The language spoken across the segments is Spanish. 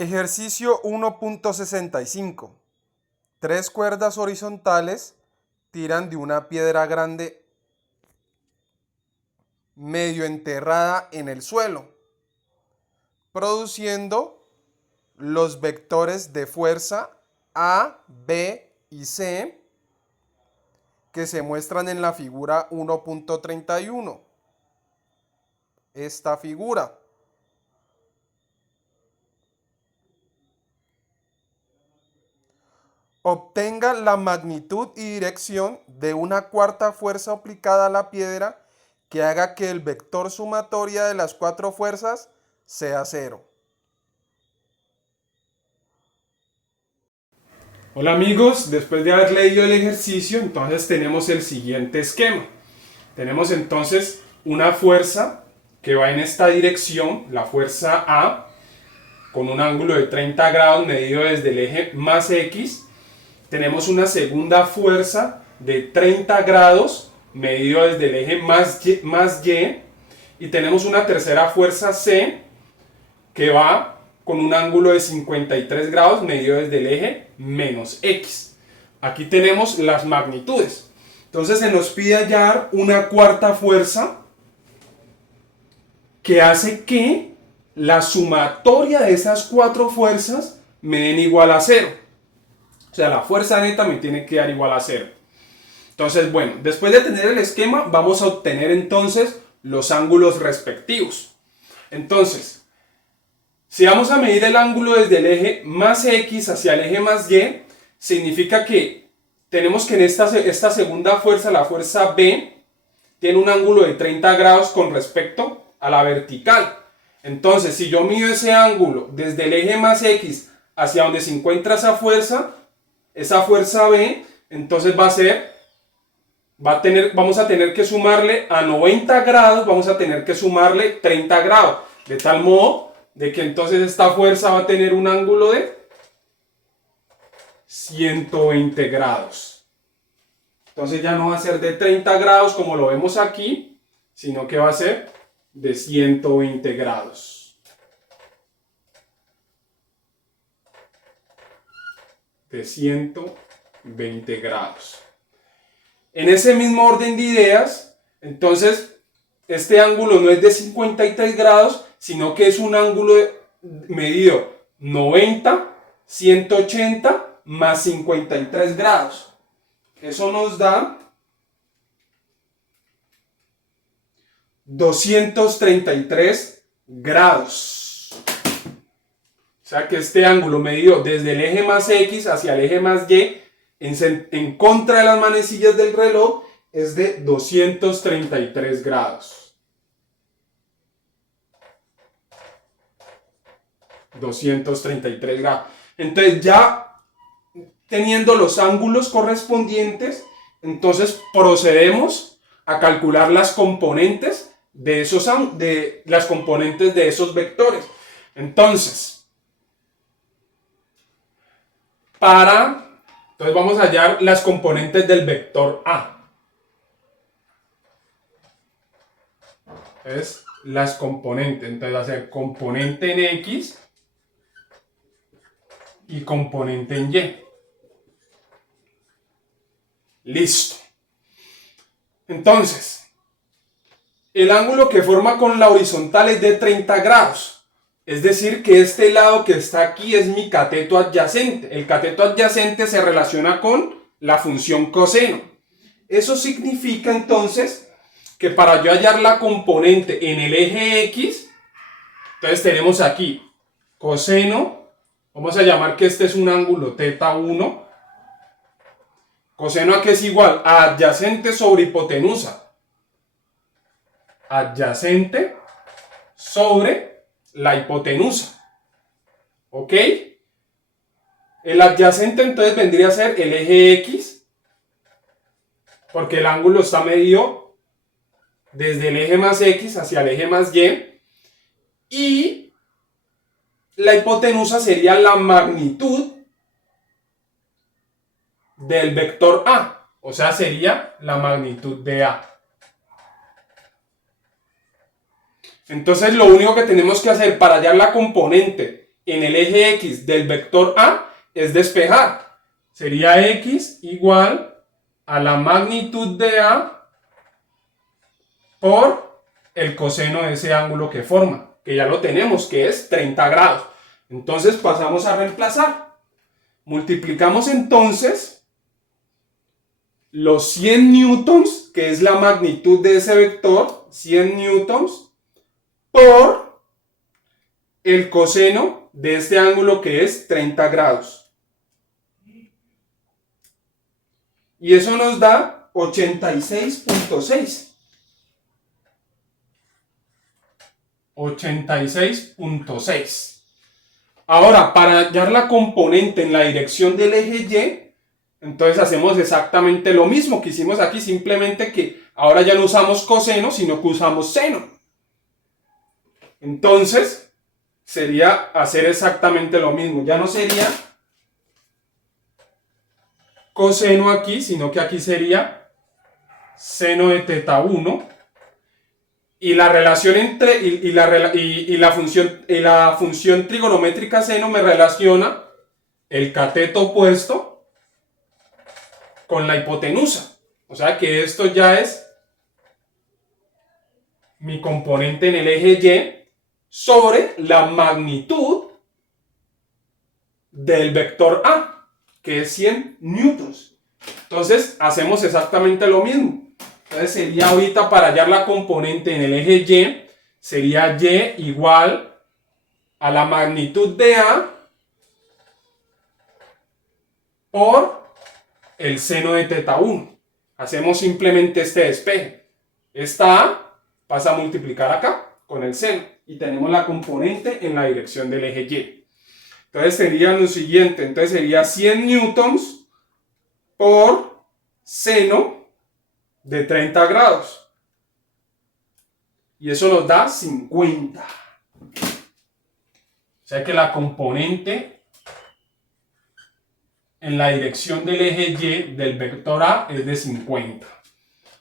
Ejercicio 1.65. Tres cuerdas horizontales tiran de una piedra grande medio enterrada en el suelo, produciendo los vectores de fuerza A, B y C que se muestran en la figura 1.31. Esta figura. Obtenga la magnitud y dirección de una cuarta fuerza aplicada a la piedra que haga que el vector sumatoria de las cuatro fuerzas sea 0. Hola amigos, después de haber leído el ejercicio, entonces tenemos el siguiente esquema. Tenemos entonces una fuerza que va en esta dirección, la fuerza A, con un ángulo de 30 grados medido desde el eje más X. Tenemos una segunda fuerza de 30 grados medido desde el eje más Y. Y tenemos una tercera fuerza C que va con un ángulo de 53 grados medido desde el eje menos X. Aquí tenemos las magnitudes. Entonces se nos pide hallar una cuarta fuerza que hace que la sumatoria de esas cuatro fuerzas me den igual a 0. O sea, la fuerza neta me tiene que dar igual a 0. Entonces, bueno, después de tener el esquema, vamos a obtener entonces los ángulos respectivos. Entonces, si vamos a medir el ángulo desde el eje más X hacia el eje más Y, significa que tenemos que en esta segunda fuerza, la fuerza B, tiene un ángulo de 30 grados con respecto a la vertical. Entonces, si yo mido ese ángulo desde el eje más X hacia donde se encuentra esa fuerza B, entonces vamos a tener que sumarle a 90 grados, vamos a tener que sumarle 30 grados, de tal modo de que entonces esta fuerza va a tener un ángulo de 120 grados. Entonces ya no va a ser de 30 grados como lo vemos aquí, sino que va a ser de 120 grados. De 120 grados. En ese mismo orden de ideas, entonces este ángulo no es de 53 grados, sino que es un ángulo medido 90, 180 más 53 grados. Eso nos da 233 grados. O sea que este ángulo medido desde el eje más X hacia el eje más Y en contra de las manecillas del reloj es de 233 grados. 233 grados. Entonces ya teniendo los ángulos correspondientes, entonces procedemos a calcular las componentes de esos vectores. Entonces vamos a hallar las componentes del vector A. Es las componentes. Entonces va a ser componente en X y componente en Y. Listo. Entonces, el ángulo que forma con la horizontal es de 30 grados. Es decir, que este lado que está aquí es mi cateto adyacente. El cateto adyacente se relaciona con la función coseno. Eso significa entonces que para yo hallar la componente en el eje X, entonces tenemos aquí coseno, vamos a llamar que este es un ángulo θ1. Coseno a que es igual a adyacente sobre hipotenusa. Adyacente sobre la hipotenusa. ¿Ok? El adyacente entonces vendría a ser el eje X, porque el ángulo está medido desde el eje más X hacia el eje más Y. Y la hipotenusa sería la magnitud del vector A. O sea, sería la magnitud de A. Entonces lo único que tenemos que hacer para hallar la componente en el eje X del vector A es despejar. Sería X igual a la magnitud de A por el coseno de ese ángulo que forma, que ya lo tenemos, que es 30 grados. Entonces pasamos a reemplazar. Multiplicamos entonces los 100 newtons, que es la magnitud de ese vector, 100 newtons, por el coseno de este ángulo que es 30 grados. Y eso nos da 86.6. 86.6. Ahora, para hallar la componente en la dirección del eje Y, entonces hacemos exactamente lo mismo que hicimos aquí, simplemente que ahora ya no usamos coseno, sino que usamos seno. Entonces, sería hacer exactamente lo mismo. Ya no sería coseno aquí, sino que aquí sería seno de teta 1. Y la relación entre la función trigonométrica seno me relaciona el cateto opuesto con la hipotenusa. O sea que esto ya es mi componente en el eje Y sobre la magnitud del vector A, que es 100 newtons. Entonces hacemos exactamente lo mismo. Entonces sería ahorita, para hallar la componente en el eje Y, sería Y igual a la magnitud de A por el seno de teta 1. Hacemos simplemente este despeje. Esta A pasa a multiplicar acá con el seno y tenemos la componente en la dirección del eje Y. Entonces sería lo siguiente, entonces sería 100 newtons por seno de 30 grados. Y eso nos da 50. O sea que la componente en la dirección del eje Y del vector A es de 50.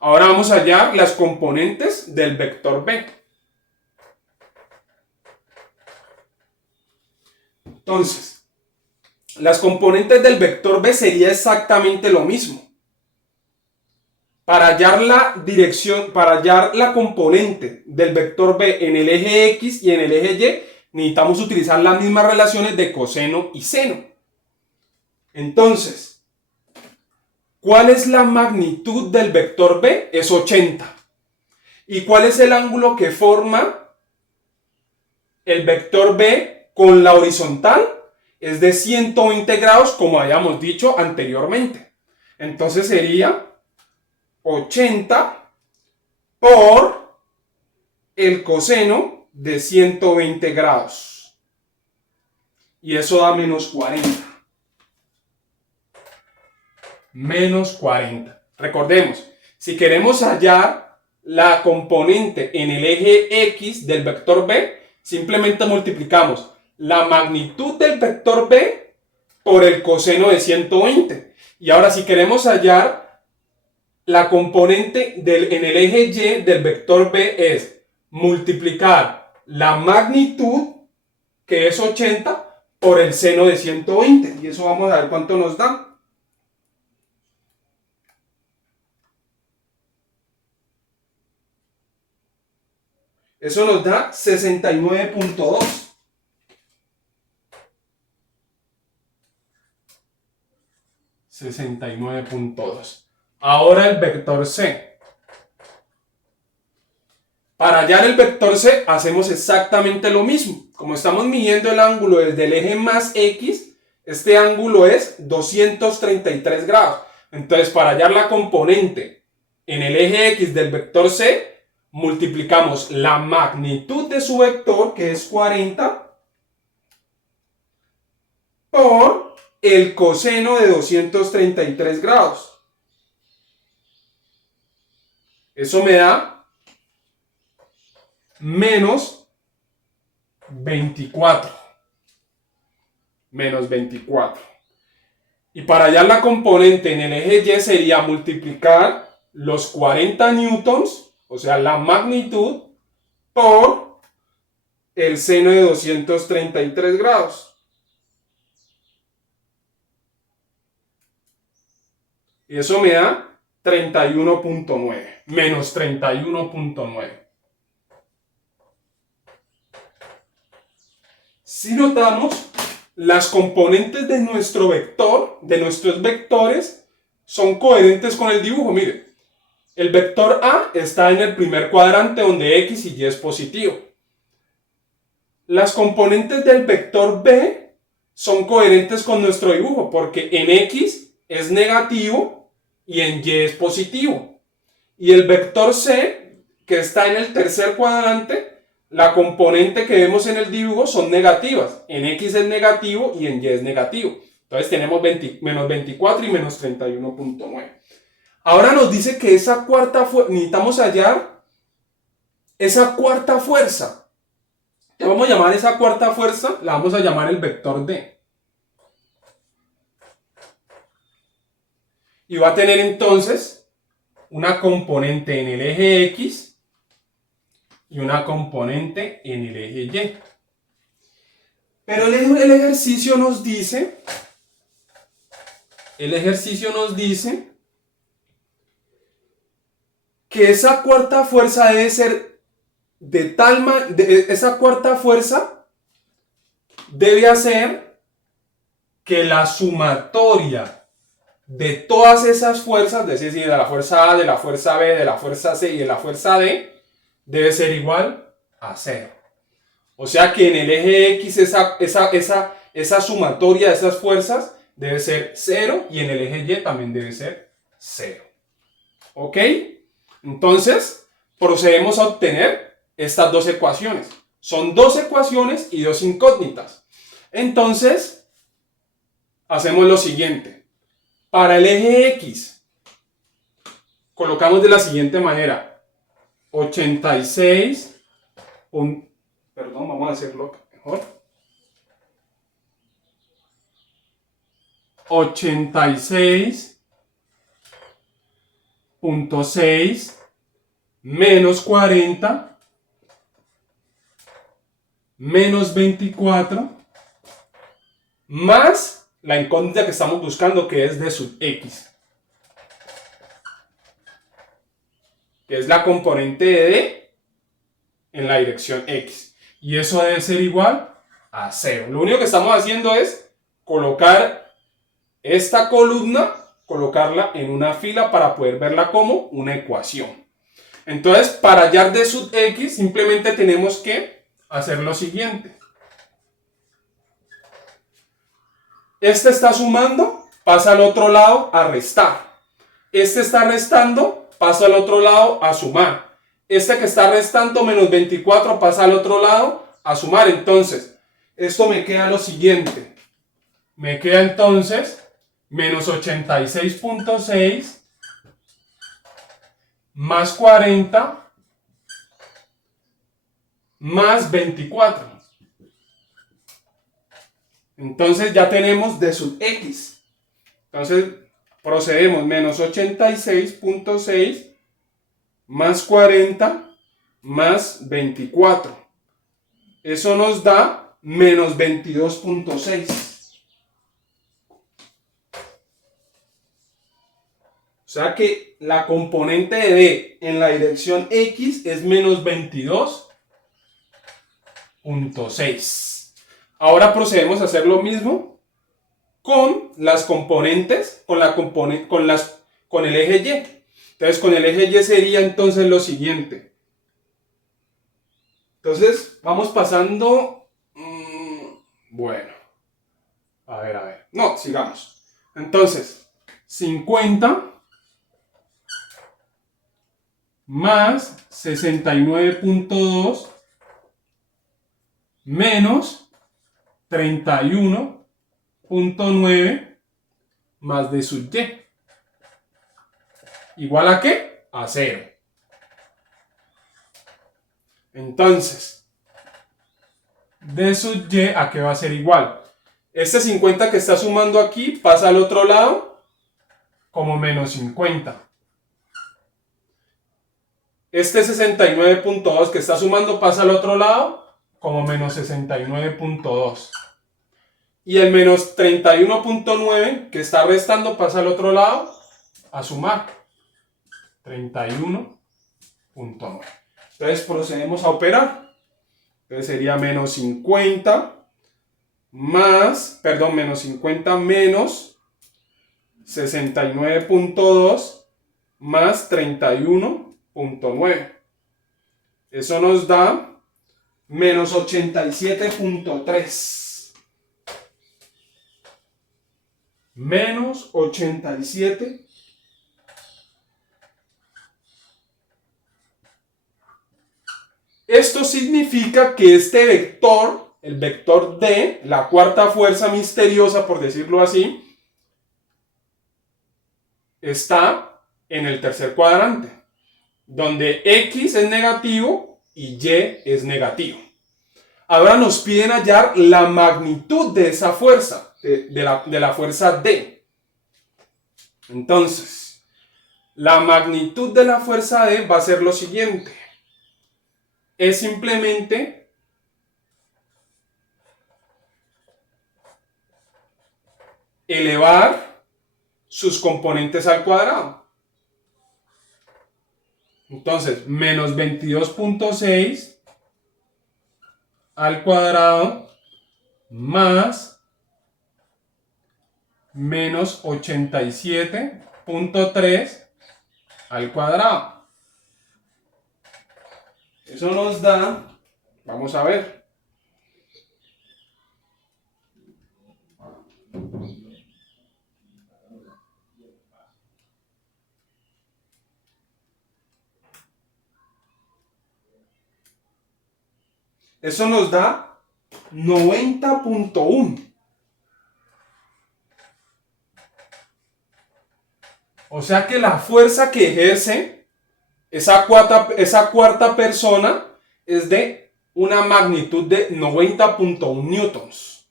Ahora vamos a hallar las componentes del vector B. Entonces, las componentes del vector B sería exactamente lo mismo. Para hallar la dirección, para hallar la componente del vector B en el eje X y en el eje Y, necesitamos utilizar las mismas relaciones de coseno y seno. Entonces, ¿cuál es la magnitud del vector B? Es 80. ¿Y cuál es el ángulo que forma el vector B con la horizontal? Es de 120 grados, como habíamos dicho anteriormente. Entonces sería 80 por el coseno de 120 grados. Y eso da menos 40. Menos 40. Recordemos, si queremos hallar la componente en el eje X del vector B, simplemente multiplicamos la magnitud del vector B por el coseno de 120. Y ahora, si queremos hallar la componente en el eje Y del vector B, es multiplicar la magnitud, que es 80, por el seno de 120. Y eso vamos a ver cuánto nos da. Eso nos da 69.2. 69.2. Ahora el vector C. Para hallar el vector C hacemos exactamente lo mismo. Como estamos midiendo el ángulo desde el eje más X, este ángulo es 233 grados. Entonces, para hallar la componente en el eje X del vector C, multiplicamos la magnitud de su vector, que es 40, por el coseno de 233 grados. Eso me da menos 24. Menos 24. Y para hallar la componente en el eje Y sería multiplicar los 40 newtons, o sea, la magnitud, por el seno de 233 grados. Y eso me da 31.9, menos 31.9. Si notamos, las componentes de nuestro vector, de nuestros vectores, son coherentes con el dibujo. Mire, el vector A está en el primer cuadrante donde X y Y es positivo. Las componentes del vector B son coherentes con nuestro dibujo porque en X es negativo y en Y es positivo. Y el vector C, que está en el tercer cuadrante, la componente que vemos en el dibujo son negativas. En X es negativo y en Y es negativo. Entonces tenemos menos 24 y menos 31.9. Ahora nos dice que esa cuarta fuerza, necesitamos hallar esa cuarta fuerza. ¿Qué vamos a llamar esa cuarta fuerza? La vamos a llamar el vector D. Y va a tener entonces una componente en el eje X y una componente en el eje Y. Pero el ejercicio nos dice que esa cuarta fuerza debe ser de tal manera, esa cuarta fuerza debe hacer que la sumatoria de todas esas fuerzas, es decir, de la fuerza A, de la fuerza B, de la fuerza C y de la fuerza D, debe ser igual a 0. O sea que en el eje X esa sumatoria de esas fuerzas debe ser 0 y en el eje Y también debe ser 0. ¿Ok? Entonces, procedemos a obtener estas dos ecuaciones. Son dos ecuaciones y dos incógnitas. Entonces, hacemos lo siguiente. Para el eje X, colocamos de la siguiente manera. 86. Perdón, vamos a hacerlo mejor. 86.6 menos 40 menos 24 más la incógnita que estamos buscando, que es D sub X, que es la componente de D en la dirección X. Y eso debe ser igual a 0. Lo único que estamos haciendo es colocar esta columna, colocarla en una fila para poder verla como una ecuación. Entonces, para hallar D sub X, simplemente tenemos que hacer lo siguiente. Este está sumando, pasa al otro lado a restar. Este está restando, pasa al otro lado a sumar. Este que está restando, menos 24, pasa al otro lado a sumar. Entonces, esto me queda lo siguiente. Me queda entonces menos 86.6 más 40 más 24. Entonces ya tenemos D sub X. Entonces procedemos menos 86.6 más 40 más 24. Eso nos da menos 22.6. O sea que la componente de D en la dirección X es menos 22.6. Ahora procedemos a hacer lo mismo con las componentes, con el eje Y. Entonces con el eje Y sería entonces lo siguiente. Entonces vamos pasando. Bueno. A ver. No, sigamos. Entonces, 50 más 69.2 menos 31.9 más D sub Y. ¿Igual a qué? A 0. Entonces, D sub Y, ¿a qué va a ser igual? Este 50 que está sumando aquí pasa al otro lado como menos 50. Este 69.2 que está sumando pasa al otro lado como menos 69.2. Y el menos 31.9 que está restando pasa al otro lado a sumar 31.9. Entonces procedemos a operar. Entonces sería menos 50 más, perdón, menos 50 menos 69.2 más 31.9. Eso nos da menos 87.3. Menos 87. Esto significa que este vector, el vector D, la cuarta fuerza misteriosa, por decirlo así, está en el tercer cuadrante, donde X es negativo y Y es negativo. Ahora nos piden hallar la magnitud de esa fuerza, de la fuerza D. Entonces, la magnitud de la fuerza D va a ser lo siguiente. Es simplemente elevar sus componentes al cuadrado. Entonces, menos 22.6 al cuadrado más menos 87.3 al cuadrado. Eso nos da, vamos a ver, eso nos da 90.1. O sea que la fuerza que ejerce esa cuarta persona es de una magnitud de 90.1 newtons.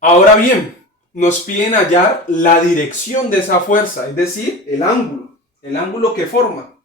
Ahora bien, nos piden hallar la dirección de esa fuerza, es decir, el ángulo que forma.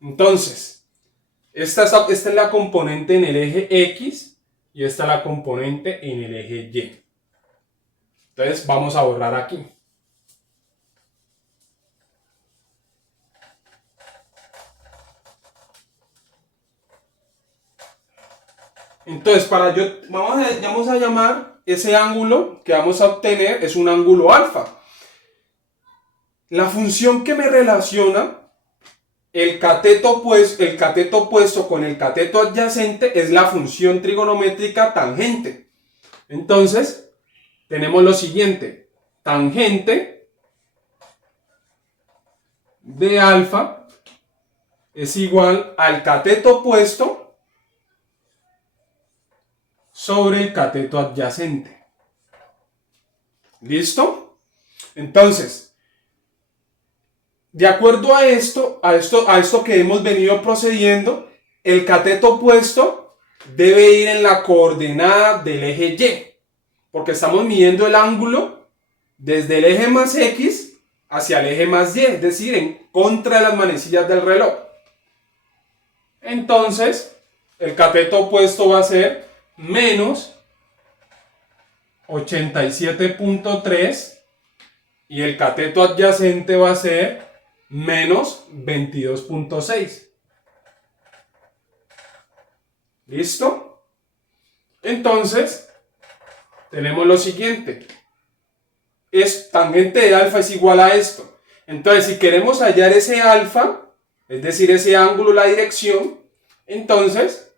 Entonces, esta es la componente en el eje X y esta es la componente en el eje Y. Entonces, vamos a borrar aquí. Entonces, vamos a llamar ese ángulo que vamos a obtener, es un ángulo alfa. La función que me relaciona el cateto opuesto con el cateto adyacente es la función trigonométrica tangente. Entonces, tenemos lo siguiente. Tangente de alfa es igual al cateto opuesto sobre el cateto adyacente. ¿Listo? Entonces, de acuerdo a esto que hemos venido procediendo, el cateto opuesto debe ir en la coordenada del eje Y, porque estamos midiendo el ángulo desde el eje más X hacia el eje más Y, es decir, en contra de las manecillas del reloj. Entonces, el cateto opuesto va a ser menos 87.3 y el cateto adyacente va a ser menos 22.6. ¿Listo? Entonces, tenemos lo siguiente. Tangente de alfa es igual a esto. Entonces, si queremos hallar ese alfa, es decir, ese ángulo, la dirección, entonces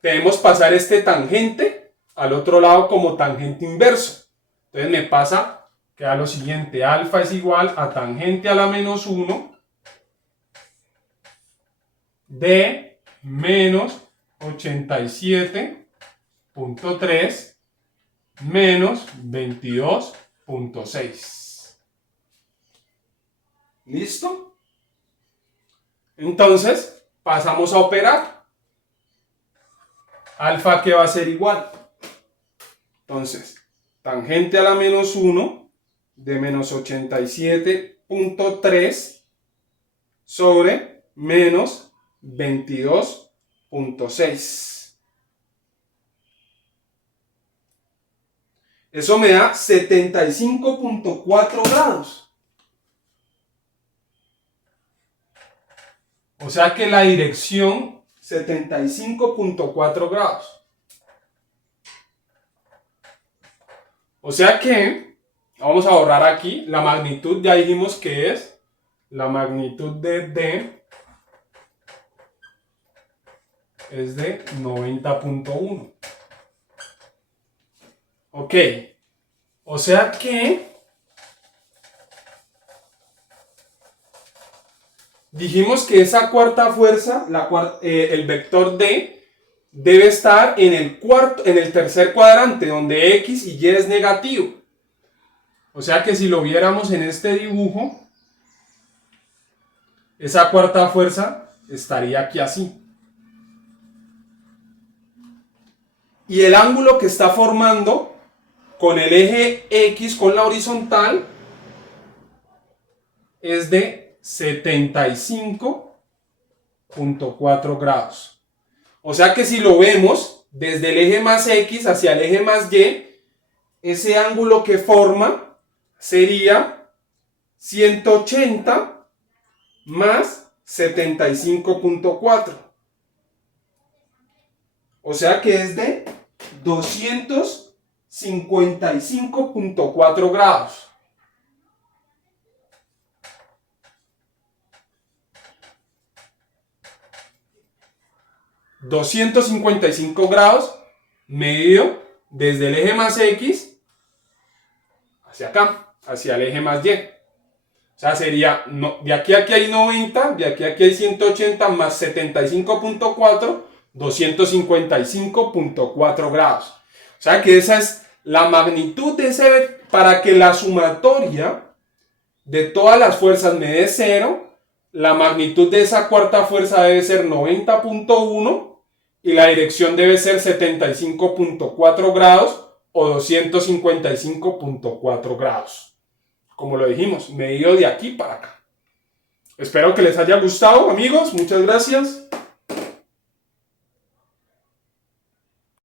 debemos pasar este tangente al otro lado como tangente inverso. Entonces me pasa que da lo siguiente, alfa es igual a tangente a la menos 1 de menos 87.3 menos 22.6. ¿Listo? Entonces pasamos a operar. Alfa que va a ser igual. Entonces, tangente a la menos 1 de menos 87.3 sobre menos 22.6. Eso me da 75.4 grados. O sea que la dirección 75.4 grados. O sea que, vamos a borrar aquí, la magnitud ya dijimos que es, la magnitud de D es de 90.1. Ok, o sea que dijimos que esa cuarta fuerza, el vector D, debe estar en el tercer cuadrante, donde X y Y es negativo. O sea que si lo viéramos en este dibujo, esa cuarta fuerza estaría aquí así. Y el ángulo que está formando con el eje X con la horizontal es de 75.4 grados. O sea que si lo vemos desde el eje más X hacia el eje más Y, ese ángulo que forma sería 180 más 75.4. O sea que es de 255.4 grados. $255 medido desde el eje más X hacia acá, hacia el eje más Y. O sea, sería, de aquí a aquí hay 90, de aquí a aquí hay 180 más 75.4, 255.4 grados. O sea que esa es la magnitud de ese, para que la sumatoria de todas las fuerzas me dé 0, la magnitud de esa cuarta fuerza debe ser 90.1 y la dirección debe ser 75.4 grados o 255.4 grados. Como lo dijimos, medido de aquí para acá. Espero que les haya gustado, amigos. Muchas gracias.